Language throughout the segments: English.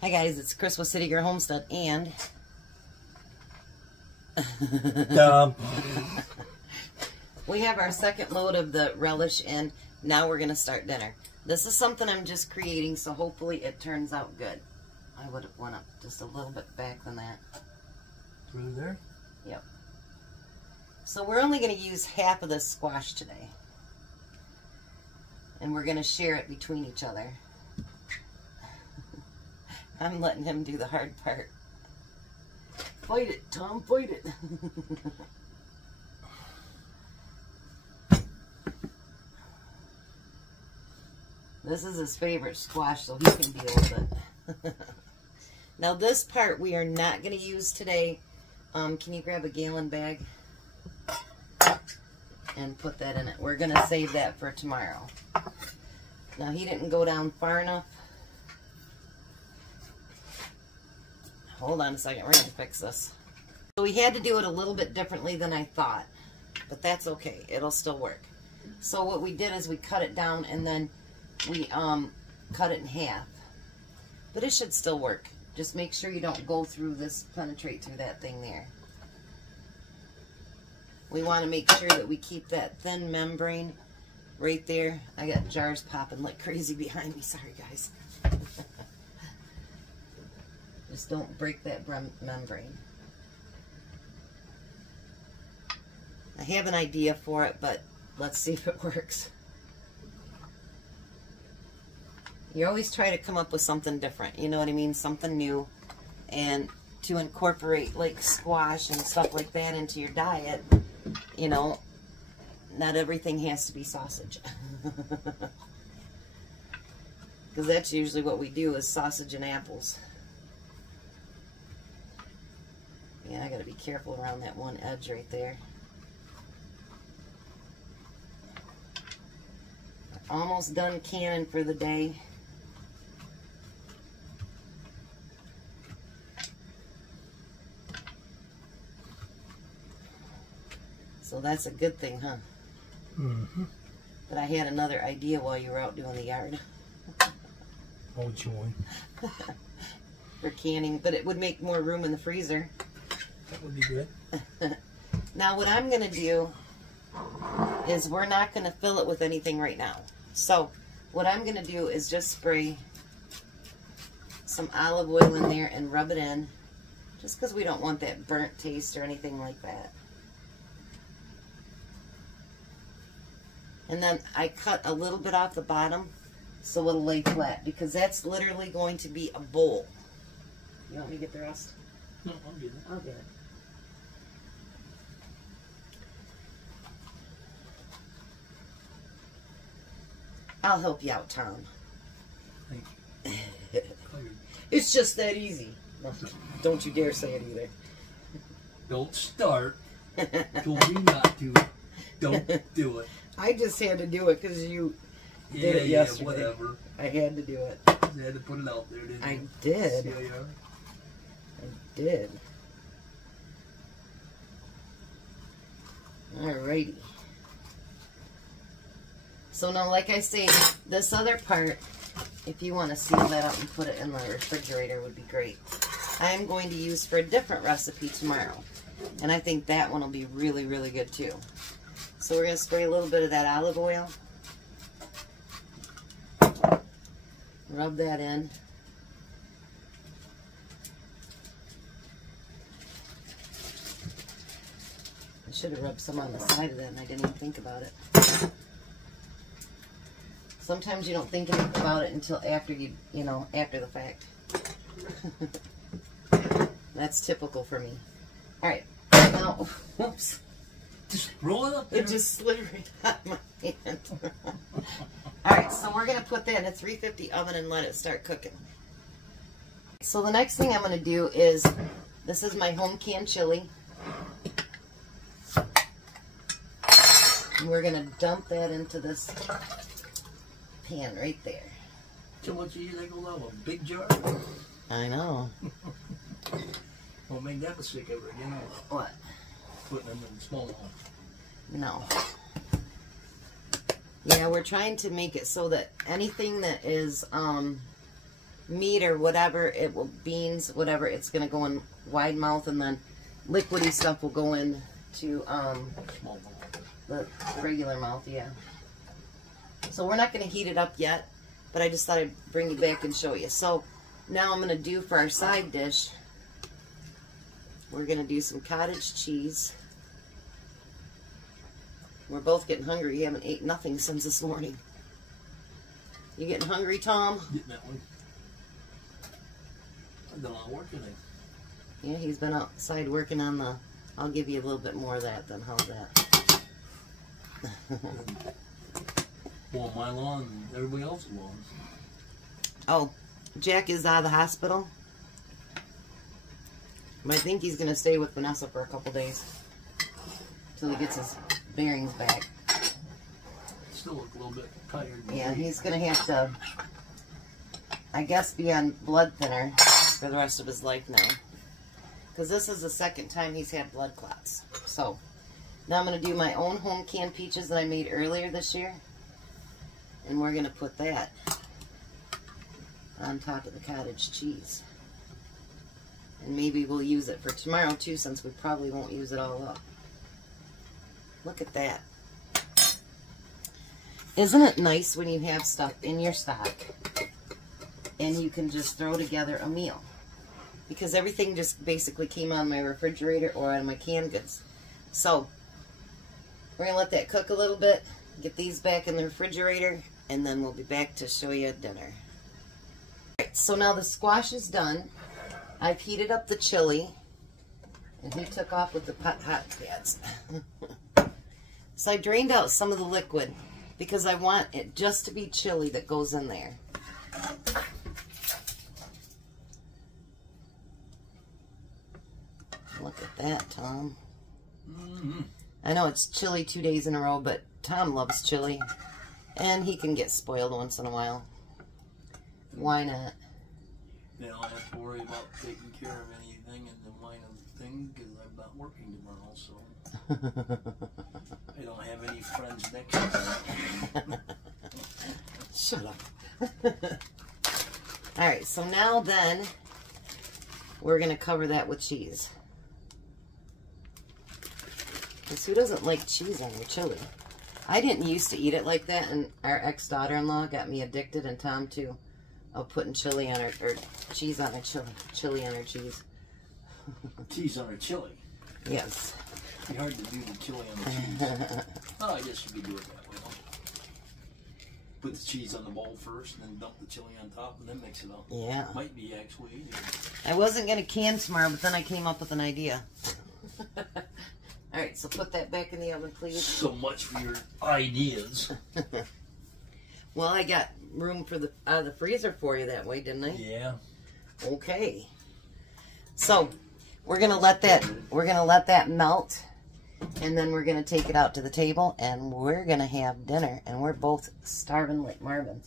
Hi guys, it's Chris with City Girl Homestead and we have our second load of the relish and now we're going to start dinner. This is something I'm just creating, so hopefully it turns out good. I would have went up just a little bit back than that. Through there? Yep. So we're only going to use half of this squash today. And we're going to share it between each other. I'm letting him do the hard part. Fight it, Tom, fight it. This is his favorite squash, so he can deal with it. Now this part we are not going to use today. Can you grab a gallon bag and put that in it? We're going to save that for tomorrow. Now he didn't go down far enough. Hold on a second, we're going to fix this. So we had to do it a little bit differently than I thought, but that's okay, it'll still work. So what we did is we cut it down and then we cut it in half. But it should still work. Just make sure you don't go through this, penetrate through that thing there. We want to make sure that we keep that thin membrane right there. I got jars popping like crazy behind me, sorry guys. Just don't break that membrane. I have an idea for it, but let's see if it works. You always try to come up with something different, you know what I mean? Something new. And to incorporate like squash and stuff like that into your diet, you know, not everything has to be sausage. Because that's usually what we do is sausage and apples. Yeah, I gotta be careful around that one edge right there. Almost done canning for the day. So that's a good thing, huh? Mm-hmm. But I had another idea while you were out doing the yard. Oh, joy. For canning, but it would make more room in the freezer. That would be good. Now what I'm going to do is we're not going to fill it with anything right now. So what I'm going to do is just spray some olive oil in there and rub it in. Just because we don't want that burnt taste or anything like that. And then I cut a little bit off the bottom so it'll lay flat because that's literally going to be a bowl. You want me to get the rest? No, I'll get it. I'll get it. I'll help you out, Tom. Thank you. It's just that easy. Don't you dare say it either. Don't start. Told me not to. Don't do it. I just had to do it because you did it yesterday. Whatever. I had to do it. You had to put it out there, didn't you? I did. See how you are? I did. Alrighty. So now, like I say, this other part, if you want to seal that up and put it in the refrigerator, would be great. I'm going to use for a different recipe tomorrow. And I think that one will be really, really good too. So we're going to spray a little bit of that olive oil. Rub that in. I should have rubbed some on the side of that and I didn't even think about it. Sometimes you don't think about it until after you know, after the fact. That's typical for me. Alright, now, whoops. Just roll it up there. It just slid right out of my hand. Alright, so we're going to put that in a 350 oven and let it start cooking. So the next thing I'm going to do is, this is my home canned chili. And we're going to dump that into this pan right there. So much easier to go out of a big jar? I know. Won't make that mistake ever again. What? Putting them in small ones. No. Yeah, we're trying to make it so that anything that is meat or whatever, beans, whatever, it's going to go in wide mouth, and then liquidy stuff will go in to the regular mouth, yeah. So we're not going to heat it up yet, but I just thought I'd bring you back and show you. So now I'm going to do for our side dish, we're going to do some cottage cheese. We're both getting hungry. You haven't ate nothing since this morning. You getting hungry, Tom? Getting that one. I've done a lot of work today. Yeah, he's been outside working on the... I'll give you a little bit more of that then. How's that? Well, my lawn and everybody else's lawns. Oh, Jack is out of the hospital. I think he's going to stay with Vanessa for a couple days. Till he gets his bearings back. Still look a little bit tired. Yeah, he's going to have to, I guess, be on blood thinner for the rest of his life now. Because this is the second time he's had blood clots. So, now I'm going to do my own home canned peaches that I made earlier this year. And we're going to put that on top of the cottage cheese. And maybe we'll use it for tomorrow too, since we probably won't use it all up. Look at that. Isn't it nice when you have stuff in your stock and you can just throw together a meal? Because everything just basically came out of my refrigerator or out of my canned goods. So, we're going to let that cook a little bit, get these back in the refrigerator, and then we'll be back to show you dinner. Alright, so now the squash is done. I've heated up the chili, and he took off with the hot pads. So I drained out some of the liquid because I want it just to be chili that goes in there. Look at that, Tom. Mm-hmm. I know it's chili 2 days in a row, but Tom loves chili, and he can get spoiled once in a while. Why not? Then I don't have to worry about taking care of anything in the line of thing because I'm not working tomorrow, so I don't have any friends next to me. Shut up. Alright, so now then, we're going to cover that with cheese. Because who doesn't like cheese on their chili? I didn't used to eat it like that, and our ex-daughter-in-law got me addicted, and Tom too, of putting chili on her, or cheese on her chili on her cheese. Cheese on her chili? Yes. It'd be hard to do the chili on the cheese. Oh, I guess you could do it that way, huh? Put the cheese on the bowl first, and then dump the chili on top, and then mix it up. Yeah. Might be actually easier. I wasn't going to can tomorrow, but then I came up with an idea. Alright, so put that back in the oven, please. So much for your ideas. Well, I got room for the freezer for you that way, didn't I? Yeah. Okay. So, we're going to let that melt, and then we're going to take it out to the table, and we're going to have dinner, and we're both starving like Marvin.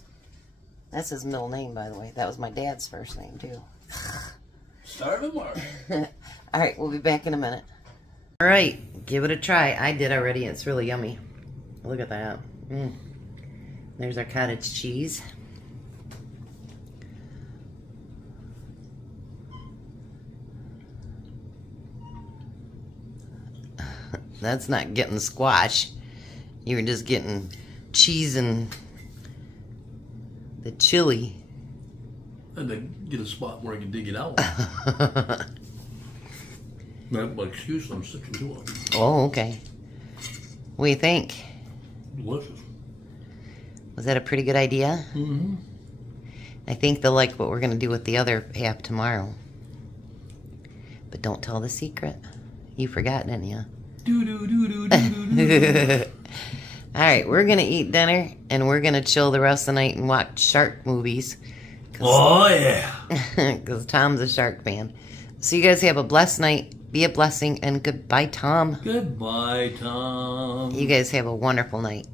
That's his middle name, by the way. That was my dad's first name, too. Starving Marvin. Alright, we'll be back in a minute. Alright, give it a try. I did already. It's really yummy. Look at that. There's our cottage cheese. That's not getting squash. You were just getting cheese and the chili. And then get a spot where I can dig it out. Not my excuse, I'm sticking to it. Oh, okay. What do you think? Delicious. Was that a pretty good idea? Mm-hmm. I think they'll like what we're going to do with the other half tomorrow. But don't tell the secret. You forgot, didn't you? Alright, we're going to eat dinner, and we're going to chill the rest of the night and watch shark movies. Oh, yeah. Because Tom's a shark fan. So you guys have a blessed night. Be a blessing, and goodbye, Tom. Goodbye, Tom. You guys have a wonderful night.